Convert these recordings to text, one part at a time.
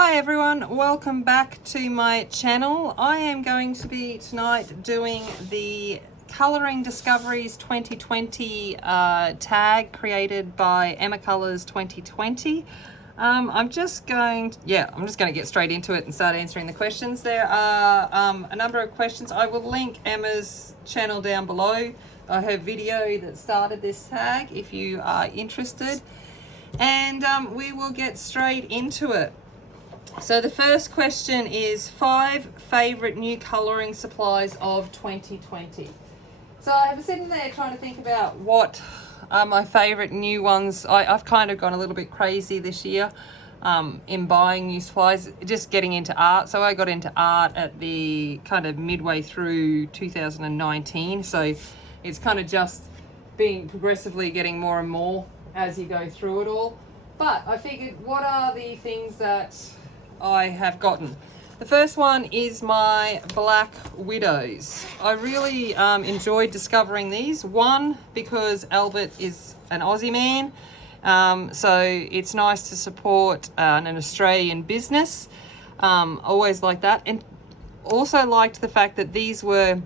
Hi everyone, welcome back to my channel. I am going to be tonight doing the Colouring Discoveries 2020 tag created by Emma Colours 2020. I'm just going to get straight into it and start answering the questions. There are a number of questions. I will link Emma's channel down below, her video that started this tag if you are interested. And we will get straight into it. So the first question is 5 favourite new colouring supplies of 2020. So I was sitting there trying to think about what are my favourite new ones. I've kind of gone a little bit crazy this year in buying new supplies, just getting into art. So I got into art at the kind of midway through 2019. So it's kind of just being progressively getting more and more as you go through it all. But I figured, what are the things that I have gotten? The first one is my Black Widows. I really enjoyed discovering these. One, because Albert is an Aussie man, so it's nice to support an Australian business. Always like that. And also liked the fact that these were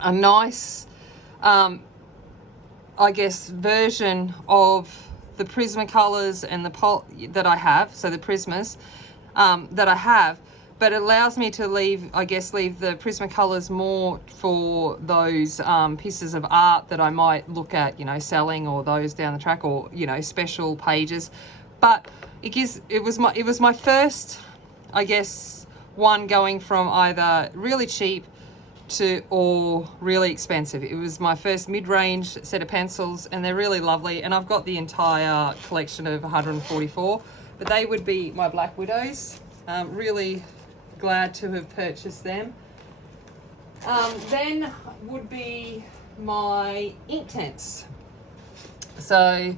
a nice, I guess, version of the Prismacolors and the that I have, so the Prismas that I have, but it allows me to leave the Prismacolors more for those pieces of art that I might look at, selling, or those down the track, or special pages. But it was my first, I guess, one going from either really cheap or really expensive. It was my first mid-range set of pencils, and they're really lovely, and I've got the entire collection of 144, but they would be my Black Widows. Really glad to have purchased them. Then would be my Inktense. So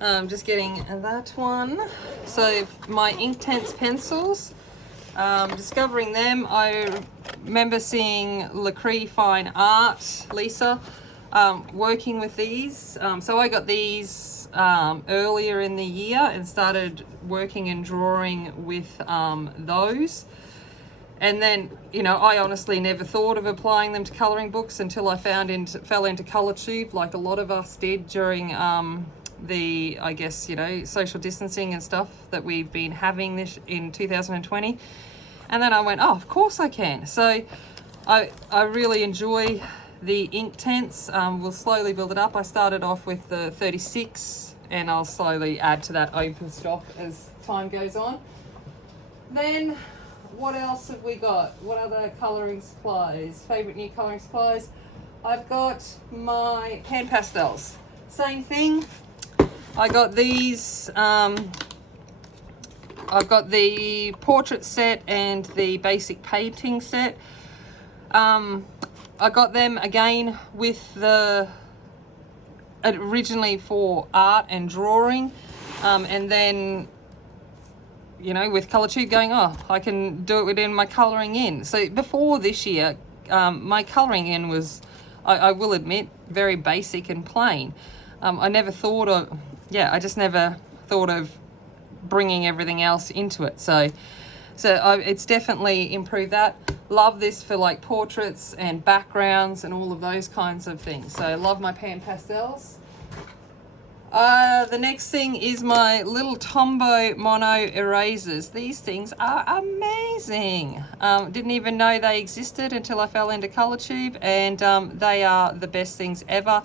just getting that one. So my Inktense pencils, discovering them. I remember seeing Lacree Fine Art, Lisa, working with these. So I got these earlier in the year and started working and drawing with those. And then, I honestly never thought of applying them to colouring books until I fell into ColourTube, like a lot of us did during the, I guess, social distancing and stuff that we've been having this in 2020. And then I went, oh, of course I can. So I really enjoy the Inktense. We'll slowly build it up. I started off with the 36, and I'll slowly add to that open stock as time goes on. Then what else have we got? What other colouring supplies? Favourite new colouring supplies? I've got my pan pastels. Same thing. I got these. I've got the portrait set and the basic painting set. I got them again with originally for art and drawing, and then with ColourTube going, I can do it within my colouring in. So before this year, my colouring in was, I will admit, very basic and plain. I just never thought of bringing everything else into it. So it's definitely improved that. Love this for like portraits and backgrounds and all of those kinds of things. So I love my pan pastels. The next thing is my little Tombow mono erasers. These things are amazing. Didn't even know they existed until I fell into ColourTube, and they are the best things ever.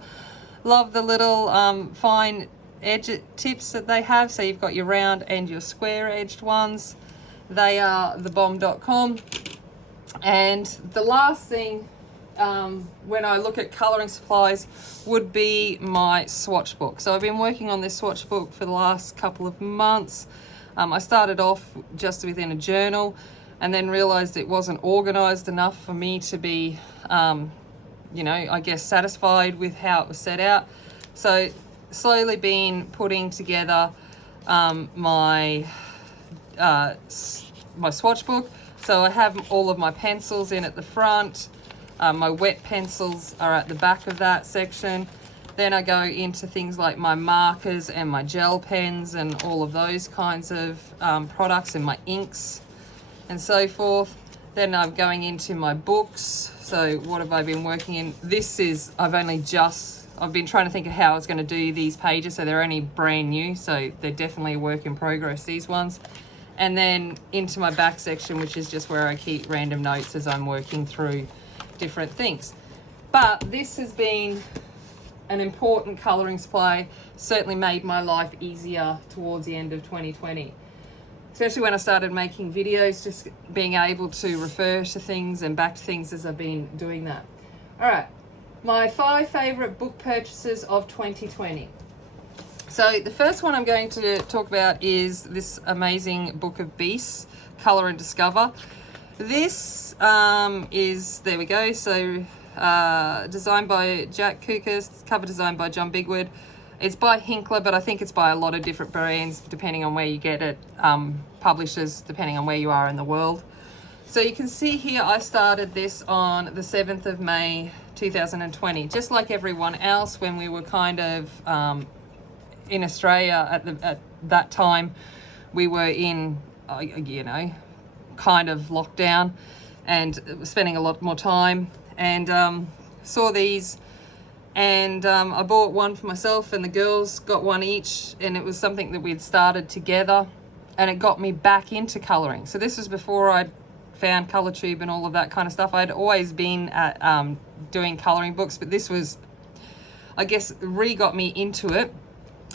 Love the little fine edge tips that they have. So you've got your round and your square edged ones. They are thebomb.com. And the last thing, when I look at colouring supplies, would be my swatch book. So I've been working on this swatch book for the last couple of months. I started off just within a journal, and then realised it wasn't organised enough for me to be, I guess, satisfied with how it was set out. So slowly been putting together my swatch book. So I have all of my pencils in at the front. My wet pencils are at the back of that section. Then I go into things like my markers and my gel pens and all of those kinds of products, and my inks and so forth. Then I'm going into my books. So what have I been working in? This is, I've been trying to think of how I was going to do these pages, so they're only brand new, so they're definitely a work in progress, these ones. And then into my back section, which is just where I keep random notes as I'm working through different things. But this has been an important colouring supply, certainly made my life easier towards the end of 2020. Especially when I started making videos, just being able to refer to things and back to things as I've been doing that. All right, my 5 favourite book purchases of 2020. So the first one I'm going to talk about is this amazing book of Beasts, Colour and Discover. This is, there we go, so designed by Jack Kukas, cover design by John Bigwood. It's by Hinkler, but I think it's by a lot of different brands, depending on where you get it, publishers, depending on where you are in the world. So you can see here, I started this on the 7th of May, 2020, just like everyone else when we were kind of in Australia at that time. We were in, kind of lockdown and spending a lot more time, and saw these. And I bought one for myself, and the girls got one each, and it was something that we'd started together, and it got me back into colouring. So this was before I'd found ColourTube and all of that kind of stuff. I'd always been at doing colouring books, but this was, I guess, got me into it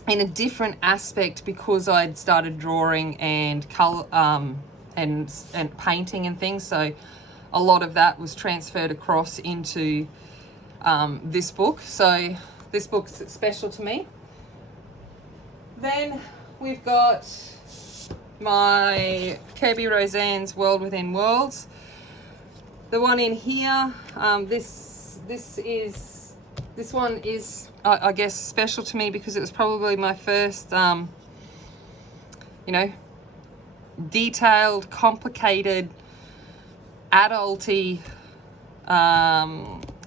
in a different aspect because I'd started drawing and colour and painting and things. So a lot of that was transferred across into this book. So this book's special to me. Then we've got my Kirby Roseanne's World Within Worlds. The one in here, this one is, I guess, special to me because it was probably my first, detailed, complicated, adulty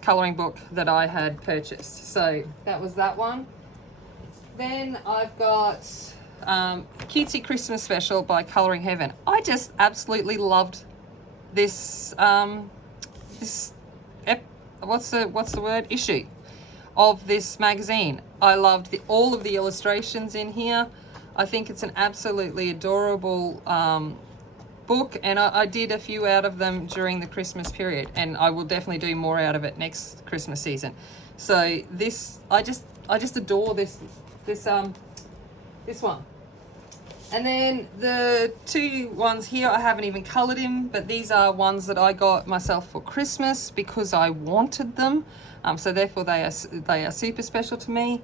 colouring book that I had purchased. So that was that one. Then I've got Cutesy Christmas Special by Colouring Heaven. I just absolutely loved this issue of this magazine. I loved all of the illustrations in here. I think it's an absolutely adorable book, and I did a few out of them during the Christmas period, and I will definitely do more out of it next Christmas season. So this, I just adore this one. And then the 2 ones here I haven't even coloured in, but these are ones that I got myself for Christmas because I wanted them. So therefore they are super special to me.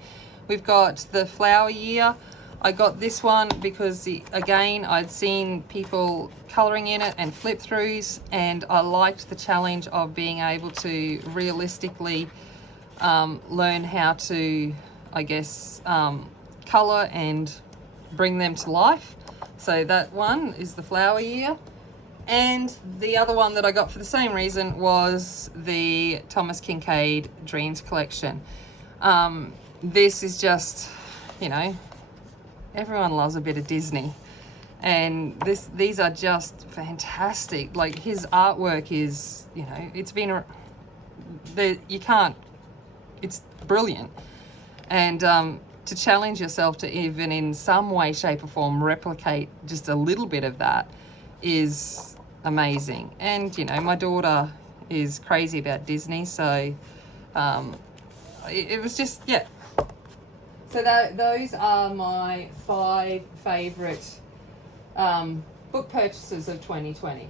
We've got the Flower Year. I got this one because, again, I'd seen people colouring in it and flip throughs, and I liked the challenge of being able to realistically learn how to, I guess, colour and bring them to life. So that one is the Flower Year. And the other one that I got for the same reason was the Thomas Kinkade Dreams Collection. This is just, everyone loves a bit of Disney, and these are just fantastic. Like, his artwork is, it's been it's brilliant, and to challenge yourself to even in some way, shape or form replicate just a little bit of that is amazing. And my daughter is crazy about Disney, so it was just, yeah. So those are my 5 favourite book purchases of 2020.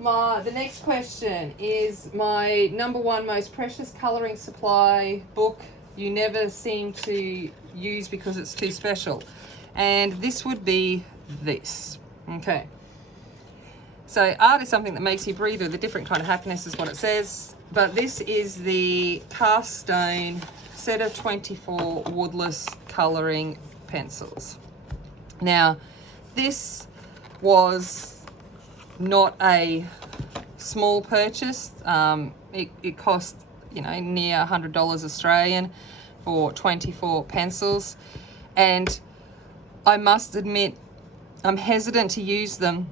The next question is my number 1 most precious colouring supply book you never seem to use because it's too special. And this would be this. Okay. So art is something that makes you breathe with a different kind of happiness is what it says. But this is the Cast Stone set of 24 woodless colouring pencils. Now, this was not a small purchase. It cost, near $100 Australian, or 24 pencils, and I must admit I'm hesitant to use them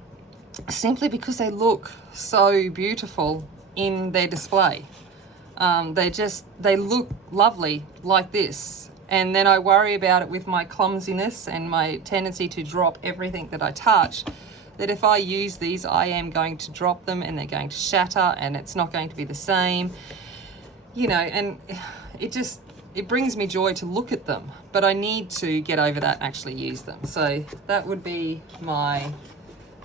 simply because they look so beautiful in their display. They look lovely like this, and then I worry about it with my clumsiness and my tendency to drop everything that I touch, that if I use these, I am going to drop them and they're going to shatter and it's not going to be the same, and it brings me joy to look at them, but I need to get over that and actually use them. So that would be my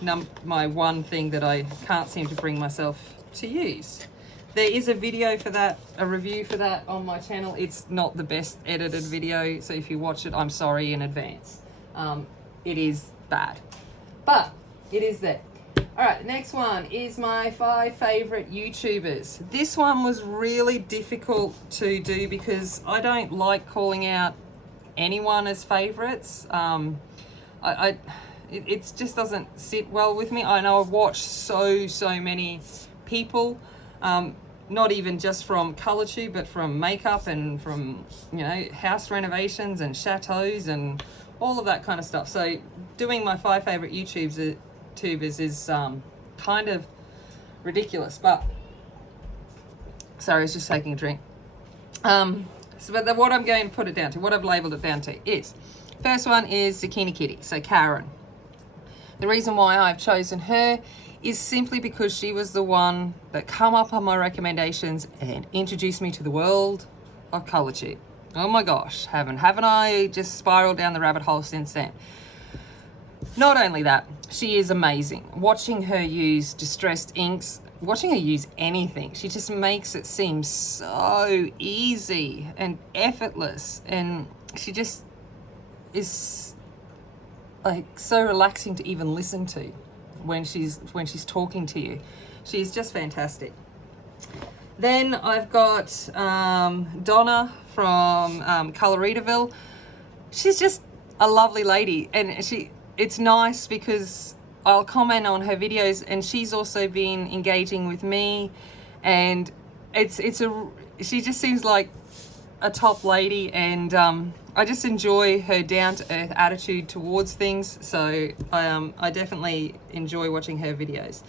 one thing that I can't seem to bring myself to use. There is a video for that, a review for that on my channel. It's not the best edited video, so if you watch it, I'm sorry in advance. It is bad, but it is there. All right, next one is my 5 favorite YouTubers. This one was really difficult to do because I don't like calling out anyone as favorites. It just doesn't sit well with me. I know I've watched so many people, not even just from ColourTube, but from makeup and from, house renovations and chateaus and all of that kind of stuff. So doing my 5 favorite YouTubers is kind of ridiculous, but sorry, I was just taking a drink. But what I'm going to put it down to, what I've labeled it down to is, first one is Zucchini Kitty, so Karen. The reason why I've chosen her is simply because she was the one that come up on my recommendations and introduced me to the world of ColourTube. Oh my gosh, haven't I just spiraled down the rabbit hole since then? Not only that, she is amazing. Watching her use distressed inks, watching her use anything, she just makes it seem so easy and effortless, and she just is like so relaxing to even listen to when she's talking to you. She's just fantastic. Then I've got Donna from Coloritaville. She's just a lovely lady, and it's nice because I'll comment on her videos and she's also been engaging with me, and she just seems like a top lady, and I just enjoy her down-to-earth attitude towards things, so I definitely enjoy watching her videos.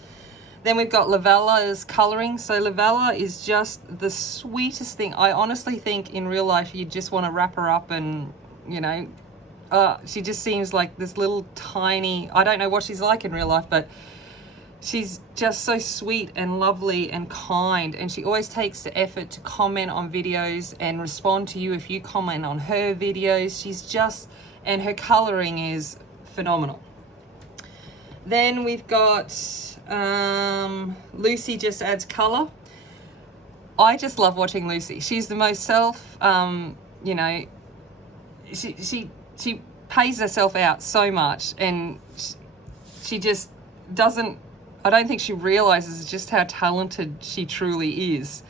Then we've got Lavella's colouring. So Lavella is just the sweetest thing. I honestly think in real life you just want to wrap her up and, she just seems like this little tiny, I don't know what she's like in real life, but she's just so sweet and lovely and kind, and she always takes the effort to comment on videos and respond to you if you comment on her videos. And her colouring is phenomenal. Then we've got Lucy Just Adds Colour. I just love watching Lucy. She's the most she pays herself out so much, and she just doesn't, I don't think she realizes just how talented she truly is.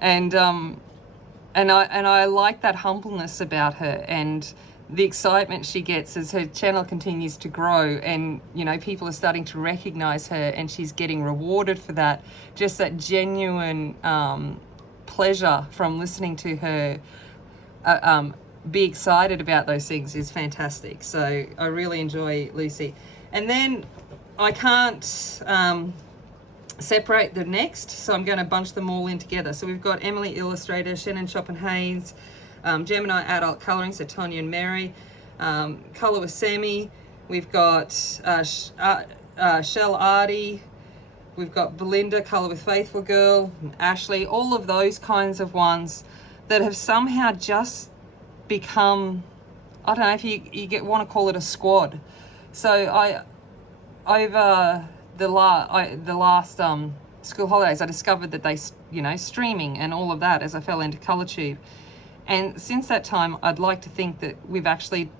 And I like that humbleness about her, and the excitement she gets as her channel continues to grow, and people are starting to recognize her and she's getting rewarded for that. Just that genuine pleasure from listening to her be excited about those things is fantastic. So I really enjoy Lucy. And then I can't separate the next, so I'm going to bunch them all in together. So we've got Emily Illustrator, Shannon Chopin-Hayes, Gemini Adult Colouring, so Tonya and Mary, Colour with Sammy, we've got Shell Artie, we've got Belinda, Colour with Faithful Girl, Ashley, all of those kinds of ones that have somehow just become, I don't know if you want to call it a squad. So over the last school holidays, I discovered that they, streaming and all of that as I fell into ColourTube. And since that time, I'd like to think that we've actually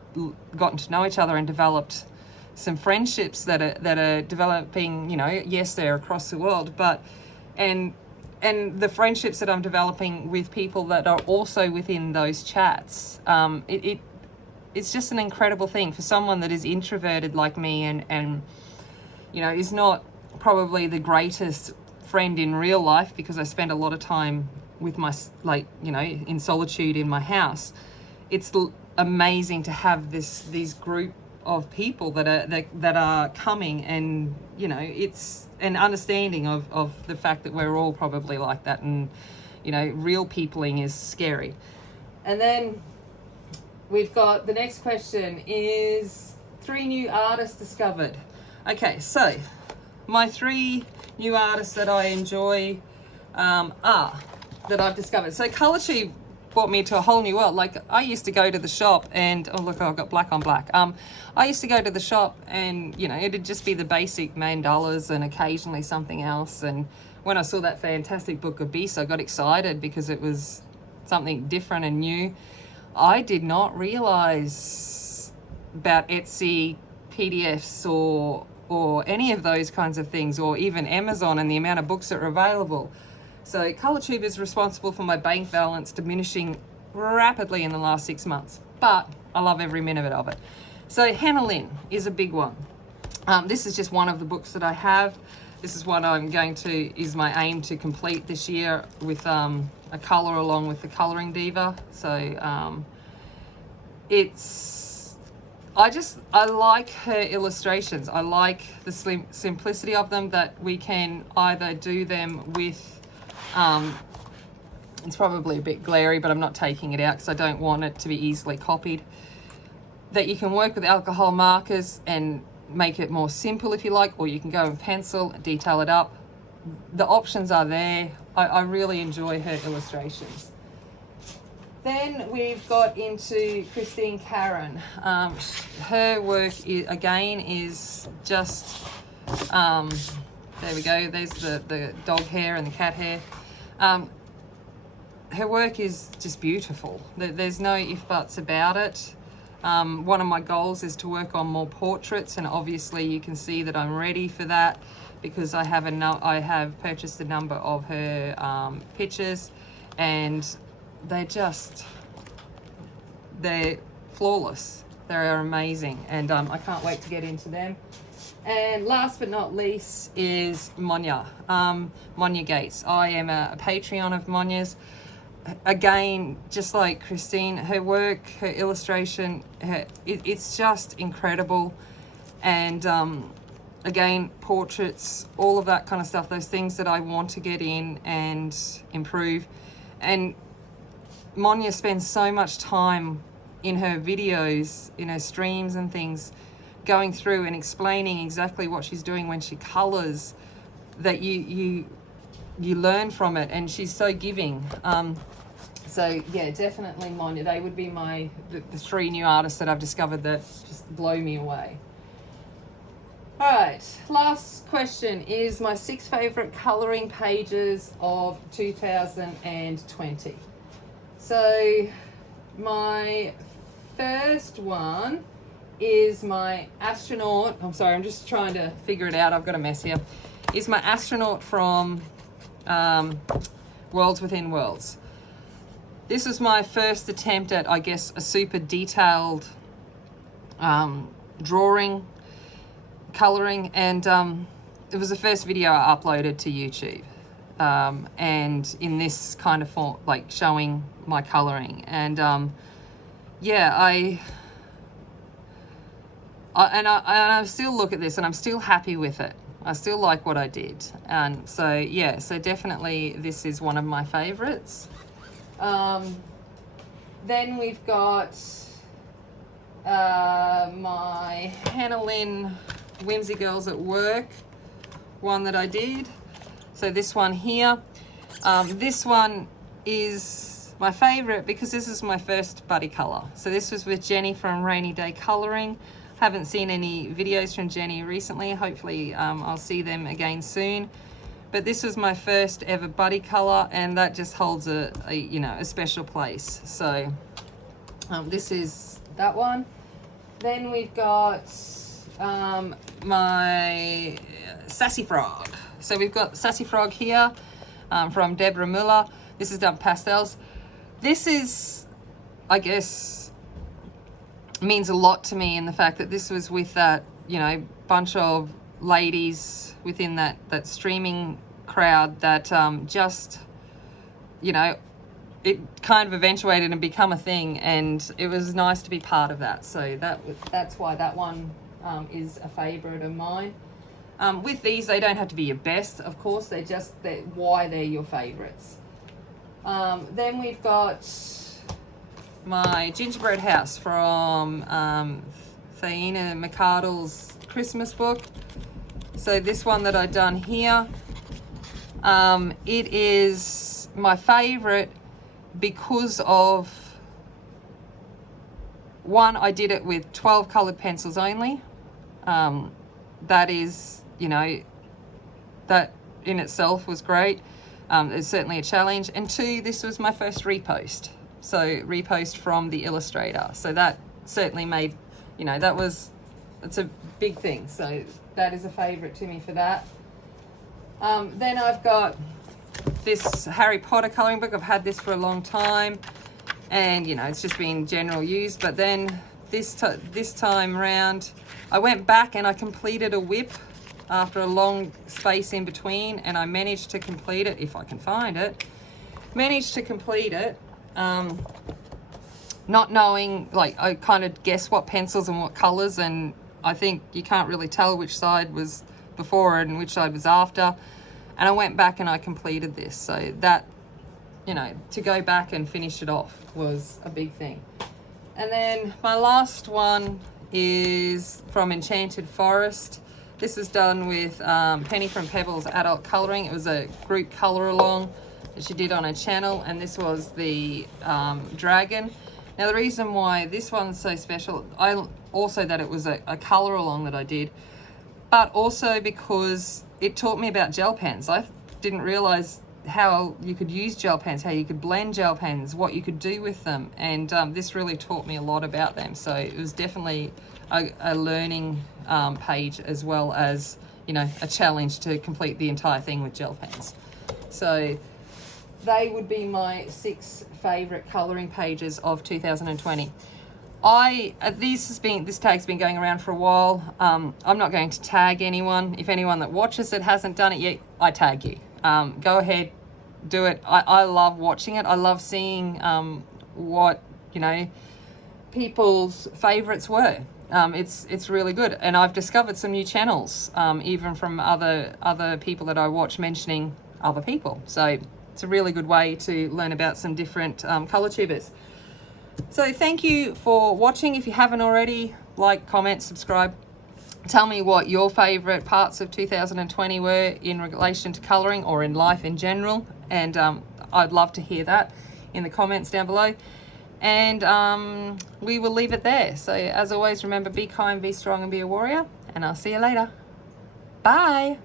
gotten to know each other and developed some friendships that are developing, yes, they're across the world, but, and the friendships that I'm developing with people that are also within those chats, it's just an incredible thing for someone that is introverted like me and is not probably the greatest friend in real life, because I spend a lot of time with my, like, you know, in solitude in my house, it's amazing to have these group of people that are coming, and you know, it's an understanding of the fact that we're all probably like that, and you know, real peopling is scary. And then we've got the next question is 3 new artists discovered. Okay, so my 3 new artists that I enjoy that I've discovered. So Colour Tube brought me to a whole new world. Like, I used to go to the shop and, oh look, I've got black on black. I used to go to the shop and, you know, it'd just be the basic mandalas and occasionally something else. And when I saw that fantastic book of Beasts, I got excited because it was something different and new. I did not realize about Etsy PDFs or any of those kinds of things, or even Amazon and the amount of books that are available. So Colour Tube is responsible for my bank balance diminishing rapidly in the last 6 months, but I love every minute of it. So Hannah Lynn is a big one. This is just one of the books that I have. This is one I'm going to, is my aim to complete this year with a colour along with the Colouring Diva. So I like her illustrations. I like the simplicity of them, that we can either do them with, it's probably a bit glary, but I'm not taking it out because I don't want it to be easily copied. That you can work with alcohol markers and make it more simple if you like, or you can go in pencil, detail it up. The options are there. I really enjoy her illustrations. Then we've got into Christine Caron. Her work is just, there we go, there's the dog hair and the cat hair. Her work is just beautiful. There's no if buts about it. One of my goals is to work on more portraits, and obviously you can see that I'm ready for that because I have purchased a number of her pictures, and they're flawless. They are amazing, and I can't wait to get into them. And last but not least is Monya, Monya Gates. I am a Patreon of Monya's. Again, just like Christine, her work, her illustration, it's just incredible. And again, portraits, all of that kind of stuff, those things that I want to get in and improve. And Monya spends so much time in her videos, in her streams and things, going through and explaining exactly what she's doing when she colors, that you learn from it, and she's so giving. So yeah, definitely Monya. They would be the 3 new artists that I've discovered that just blow me away. All right, last question is my 6 favorite coloring pages of 2020. So my first one is my astronaut. I'm sorry, I'm just trying to figure it out. I've got a mess here. Is my astronaut from Worlds Within Worlds. This was my first attempt at, I guess, a super detailed drawing, coloring, and it was the first video I uploaded to YouTube. And in this kind of form, like showing my coloring, and yeah, I still look at this and I'm still happy with it. I still like what I did, and so yeah, so definitely this is one of my favorites. Then we've got my Hannah Lynn Whimsy Girls at Work one that I did. So this one here, this one is my favorite because this is my first buddy color. So this was with Jenny from Rainy Day Coloring. Haven't seen any videos from Jenny recently. Hopefully I'll see them again soon. But this was my first ever buddy color, and that just holds a special place. So this is that one. Then we've got my Sassy Frog. So we've got Sassy Frog here from Deborah Muller. This is done pastels. This is, I guess, means a lot to me in the fact that this was with that, bunch of ladies within that streaming crowd that you know, it kind of eventuated and become a thing, and it was nice to be part of that. So that's why that one is a favourite of mine. With these, they don't have to be your best, of course. They're why they're your favourites. Then we've got my gingerbread house from Thaina McArdle's Christmas book. So this one that I've done here, it is my favourite because of, one, I did it with 12 coloured pencils only. That is, you know, that in itself was great. It's certainly a challenge. And two, this was my first repost. So repost from the illustrator. So that certainly made, you know, it's a big thing. So that is a favourite to me for that. Then I've got this Harry Potter colouring book. I've had this for a long time, and you know, it's just been general use. But then this time round, I went back and I completed a WIP after a long space in between, and I managed to complete it, if I can find it. Managed to complete it, not knowing, like, I kind of guessed what pencils and what colours, and I think you can't really tell which side was before and which side was after. And I went back and I completed this. So that, you know, to go back and finish it off was a big thing. And then my last one is from Enchanted Forest. This was done with Penny from Pebbles Adult Colouring. It was a group colour along that she did on her channel, and this was the dragon. Now the reason why this one's so special, also that it was a colour along that I did, but also because it taught me about gel pens. I didn't realise how you could use gel pens, how you could blend gel pens, what you could do with them, and this really taught me a lot about them. So it was definitely a learning page, as well as, you know, a challenge to complete the entire thing with gel pens. So they would be my 6 favourite colouring pages of 2020. This tag's been going around for a while. I'm not going to tag anyone. If anyone that watches it hasn't done it yet, I tag you. Go ahead, do it. I love watching it. I love seeing what, you know, people's favourites were. It's really good, and I've discovered some new channels, even from other people that I watch mentioning other people. So it's a really good way to learn about some different colour tubers. So thank you for watching. If you haven't already, like, comment, subscribe. Tell me what your favourite parts of 2020 were in relation to colouring or in life in general, and I'd love to hear that in the comments down below. And we will leave it there. So as always, remember, be kind, be strong, and be a warrior, and I'll see you later. Bye.